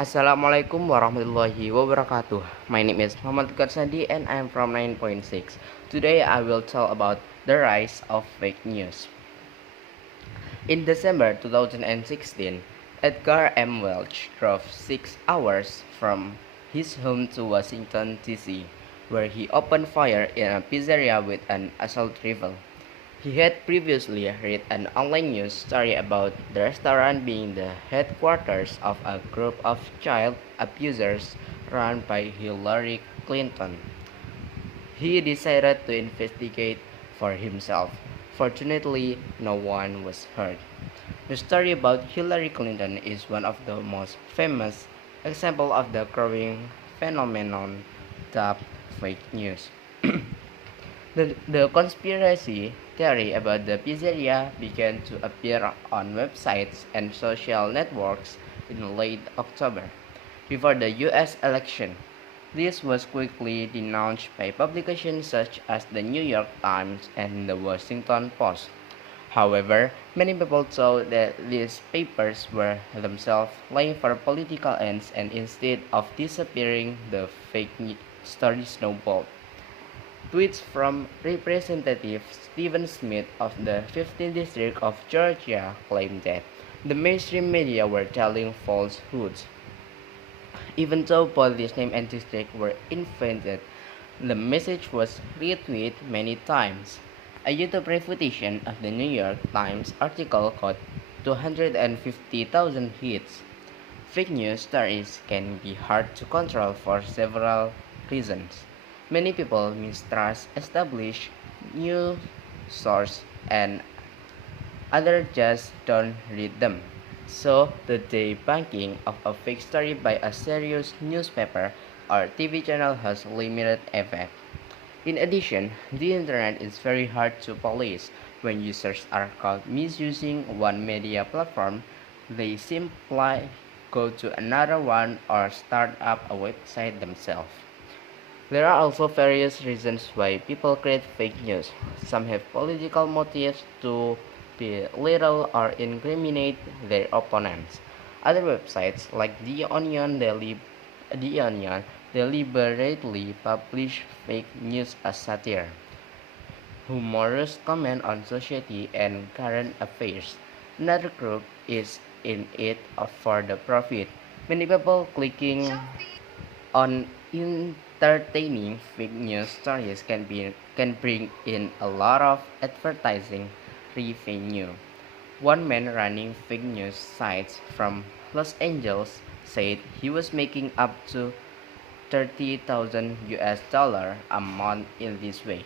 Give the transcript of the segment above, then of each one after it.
Assalamualaikum warahmatullahi wabarakatuh. My name is Muhammad Karsandi and I am from 9.6. Today I will tell about the rise of fake news. In December 2016, Edgar M. Welch drove 6 hours from his home to Washington, D.C., where he opened fire in a pizzeria with an assault rifle. He had previously read an online news story about the restaurant being the headquarters of a group of child abusers run by Hillary Clinton. He decided to investigate for himself. Fortunately, no one was hurt. The story about Hillary Clinton is one of the most famous examples of the growing phenomenon dubbed fake news. The conspiracy theory about the pizzeria began to appear on websites and social networks in late October, before the US election. This was quickly denounced by publications such as the New York Times and the Washington Post. However, many people thought that these papers were themselves lying for political ends, and instead of disappearing, the story snowballed. Tweets from Representative Stephen Smith of the 15th District of Georgia claimed that the mainstream media were telling falsehoods. Even though both his name and district were invented, the message was retweeted many times. A YouTube refutation of the New York Times article got 250,000 hits. Fake news stories can be hard to control for several reasons. Many people mistrust established news sources and others just don't read them. So, the debunking of a fake story by a serious newspaper or TV channel has limited effect. In addition, the internet is very hard to police. When users are caught misusing one media platform, they simply go to another one or start up a website themselves. There are also various reasons why people create fake news. Some have political motives to belittle or incriminate their opponents. Other websites, like The Onion deliberately publish fake news as satire, humorous comment on society and current affairs. Another group is in it for the profit. Many people clicking on entertaining fake news stories can bring in a lot of advertising revenue. One man running fake news sites from Los Angeles said he was making up to 30,000 US dollar a month in this way.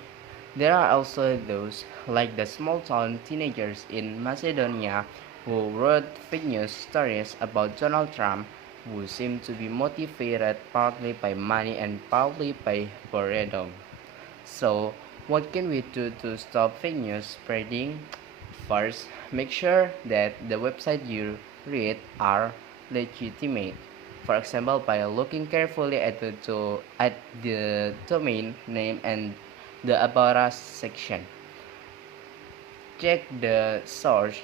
There are also those, like the small town teenagers in Macedonia, who wrote fake news stories about Donald Trump, who seem to be motivated partly by money and partly by boredom. So, what can we do to stop fake news spreading? First, make sure that the website you read are legitimate. For example, by looking carefully at the domain name and the About Us section. Check the source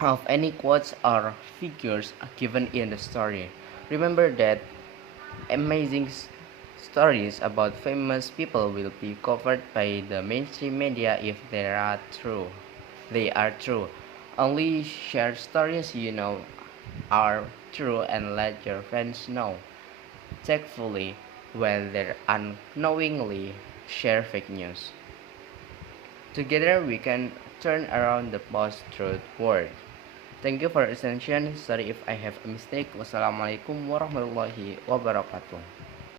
of any quotes or figures given in the story. Remember that amazing stories about famous people will be covered by the mainstream media if they are true. They are true. Only share stories you know are true and let your friends know. Thankfully, when they unknowingly share fake news. Together we can turn around the post-truth world. Thank you for your attention. Sorry if I have a mistake. Wassalamualaikum warahmatullahi wabarakatuh.